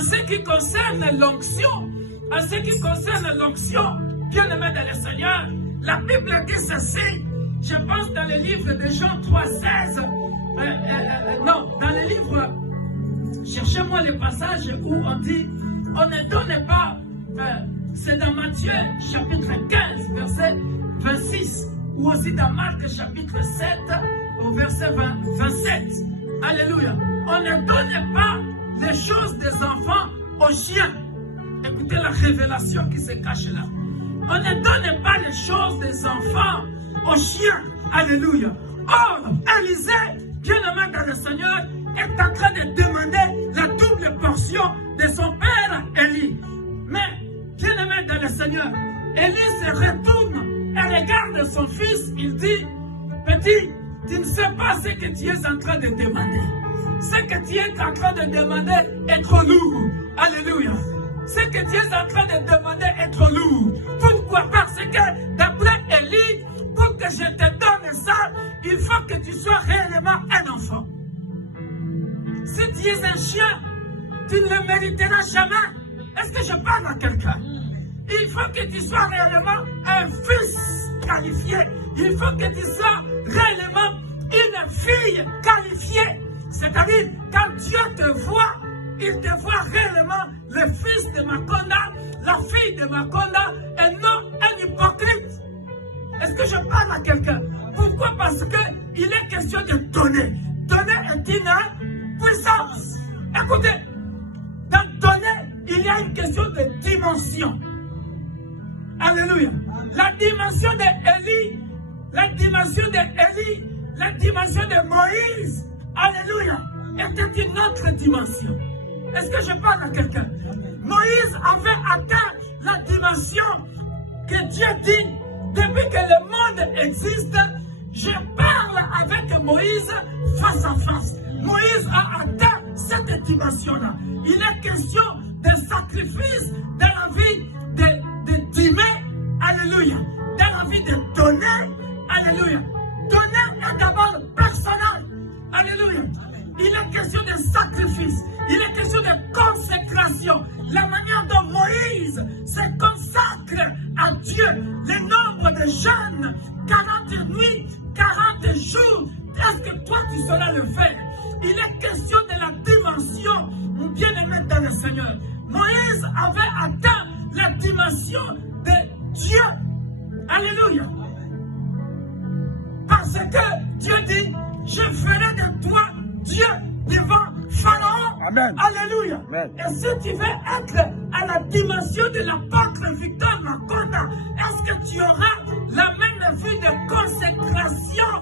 En ce qui concerne l'onction, bien-aimé dans le Seigneur, la Bible dit ceci, je pense dans le livre de Jean 3,16, non, dans le livre, cherchez-moi le passage où on dit, on ne donne pas, c'est dans Matthieu chapitre 15, verset 26, ou aussi dans Marc chapitre 7, au verset 27. Alléluia. On ne donne pas les choses des enfants aux chiens. Écoutez la révélation qui se cache là. On ne donne pas les choses des enfants aux chiens. Alléluia. Or, Élisée, bien-aimé dans le Seigneur, est en train de demander la double portion de son père Élie. Mais, bien-aimé dans le Seigneur, Élie se retourne et regarde son fils. Il dit, petit, tu ne sais pas ce que tu es en train de demander. Ce que tu es en train de demander est trop lourd. Alléluia. Ce que tu es en train de demander est trop lourd. Pourquoi? Parce que d'après Élie, pour que je te donne ça, il faut que tu sois réellement un enfant. Si tu es un chien, tu ne le mériteras jamais. Est-ce que je parle à quelqu'un? Il faut que tu sois réellement un fils qualifié. Il faut que tu sois réellement une fille qualifiée. C'est-à-dire, quand Dieu te voit, il te voit réellement le fils de Makonda, la fille de Makonda, et non un hypocrite. Est-ce que je parle à quelqu'un? Pourquoi? Parce qu'il est question de donner. Donner est une puissance. Écoutez, dans donner, il y a une question de dimension. Alléluia. La dimension d'Élie, la dimension d'Élie, la dimension de Moïse, alléluia, était une autre dimension. Est-ce que je parle à quelqu'un? Moïse avait atteint la dimension que Dieu dit, depuis que le monde existe, je parle avec Moïse face à face. Moïse a atteint cette dimension-là. Il est question de sacrifice dans la vie d'aimer, alléluia, dans la vie de donner, alléluia. Donner est d'abord personnel, alléluia. Il est question de sacrifice, il est question de consécration. La manière dont Moïse se consacre à Dieu, le nombre de jeûnes, 40 nuits, 40 jours, est-ce que toi tu sauras le faire? Il est question de la dimension, mon bien-aimé dans le Seigneur. Moïse avait atteint la dimension de Dieu. Alléluia. Parce que Dieu dit, je ferai de toi Dieu devant Pharaon. Amen. Alléluia. Amen. Et si tu veux être à la dimension de l'apôtre Victor Makonda, est-ce que tu auras la même vie de consécration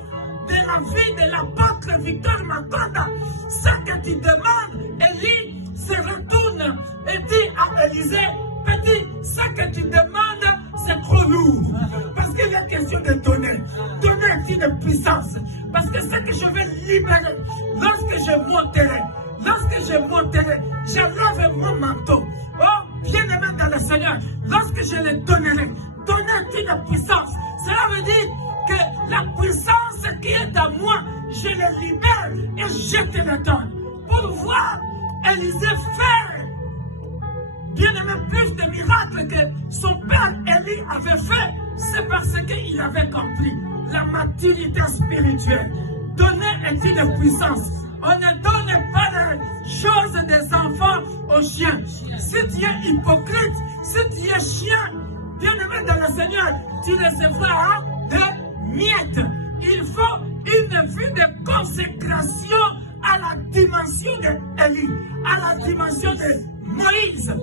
de la vie de l'apôtre Victor Makonda? Ce que tu demandes, Élie se retourne et dit à Élisée, petit, ce que tu demandes, c'est trop lourd. Parce qu'il est question de donner. Donner est une puissance. Parce que ce que je vais libérer, lorsque je monterai, j'enlève mon manteau. Oh, bien-aimé dans le Seigneur, lorsque je le donnerai, donner est une puissance. Cela veut dire que la puissance qui est à moi, je le libère et je te le donne. Pour voir Élisée faire, bien-aimé, plus de miracles que son père Élie avait fait, c'est parce qu'il avait compris la maturité spirituelle. Donner est une puissance. On ne donne pas les choses des enfants aux chiens. Si tu es hypocrite, si tu es chien, bien-aimé dans le Seigneur, tu recevras des miettes. Il faut une vie de consécration à la dimension d'Élie, à la dimension de Moïse.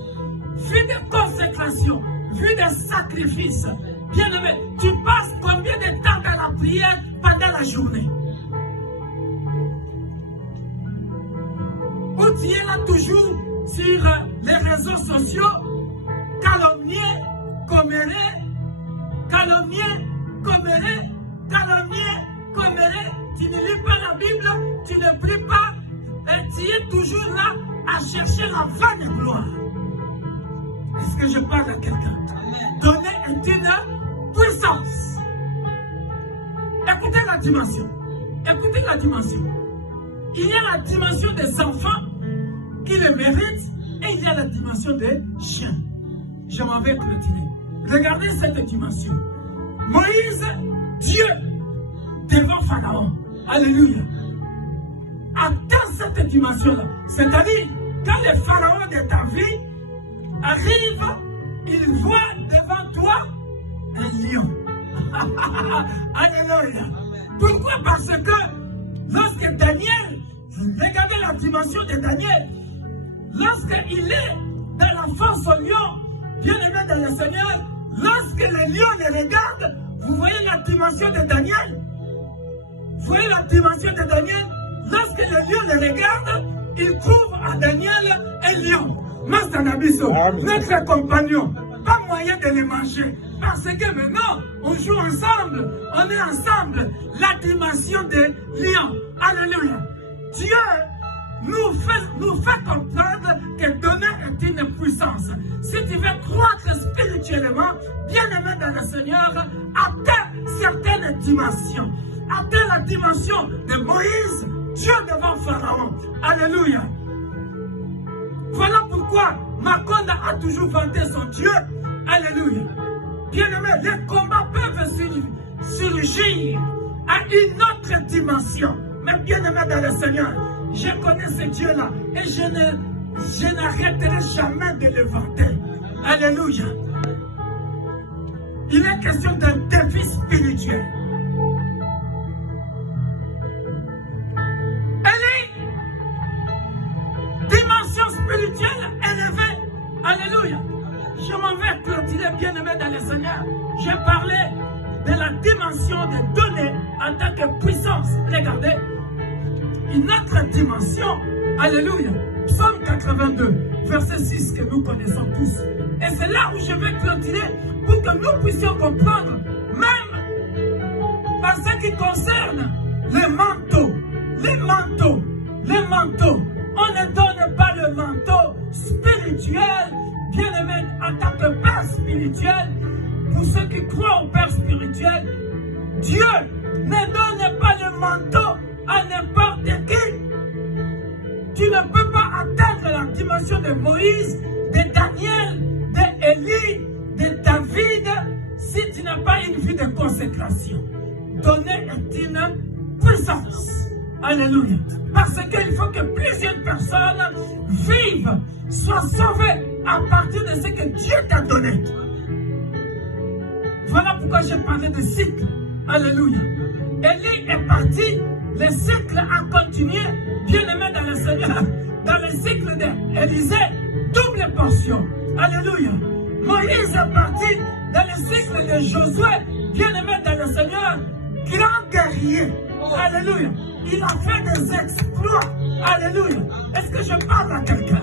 Vie de consécration, vie de sacrifice. Bien-aimé, tu passes combien de temps dans la prière pendant la journée? Ou tu es là toujours sur les réseaux sociaux, calomnier, comméré, calomnier, comméré, calomnier, comméré. Tu ne lis pas la Bible, tu ne pries pas, et tu es toujours là à chercher la vaine gloire. Est-ce que je parle à quelqu'un? Donner est une puissance. Écoutez la dimension. Écoutez la dimension. Il y a la dimension des enfants qui le méritent et il y a la dimension des chiens. Je m'en vais clôturer. Regardez cette dimension. Moïse, Dieu, devant Pharaon. Alléluia. Atteint cette dimension-là. C'est-à-dire, quand le Pharaon de ta vie arrive, il voit devant toi un lion. Alléluia. Pourquoi? Parce que lorsque Daniel, regardez la dimension de Daniel, lorsqu'il est dans la fosse au lion, bien aimé dans le Seigneur, lorsque le lion le regarde, vous voyez la dimension de Daniel? Vous voyez la dimension de Daniel? Lorsque le lion le regarde, il trouve à Daniel un lion. Mastanabiso, notre compagnon, pas moyen de le manger. Parce que maintenant, on joue ensemble, on est ensemble. La dimension de lion. Alléluia. Dieu nous fait comprendre que donner est une puissance. Si tu veux croître spirituellement, bien aimé dans le Seigneur, atteins certaines dimensions. Atteins la dimension de Moïse, Dieu devant Pharaon. Alléluia. Voilà pourquoi Makonda a toujours vanté son Dieu. Alléluia. Bien aimé, les combats peuvent surgir à une autre dimension. Mais bien aimé dans le Seigneur, je connais ce Dieu-là et je n'arrêterai jamais de le vanter. Alléluia. Il est question d'un défi spirituel. Dimension spirituelle élevée. Alléluia. Je m'en vais clôturer, bien-aimé dans le Seigneur. J'ai parlé de la dimension de donner en tant que puissance. Regardez. Une autre dimension. Alléluia. Psaume 82, verset 6 que nous connaissons tous. Et c'est là où je vais clôturer pour que nous puissions comprendre, même par ce qui concerne les manteaux. Les manteaux. Les manteaux. On ne donne pas le manteau spirituel, bien aimé, en tant que Père spirituel. Pour ceux qui croient au Père spirituel, Dieu ne donne pas le manteau à n'importe qui. Tu ne peux pas atteindre la dimension de Moïse, de Daniel, d'Élie, de David, si tu n'as pas une vie de consécration. Donner est une puissance. Alléluia. Parce qu'il faut que plusieurs personnes vivent, soient sauvées à partir de ce que Dieu t'a donné. Voilà pourquoi j'ai parlé de cycle. Alléluia. Élie est parti, le cycle a continué, bien aimé dans le Seigneur. Dans le cycle d'Élisée, double portion. Alléluia. Moïse est parti dans le cycle de Josué, bien aimé dans le Seigneur, grand guerrier. Alléluia. Il a fait des exploits. Alléluia. Est-ce que je parle à quelqu'un?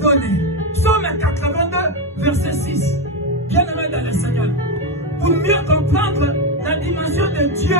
Donnez. Psaume 82, verset 6. Bien aimé dans le Seigneur. Pour mieux comprendre la dimension de Dieu.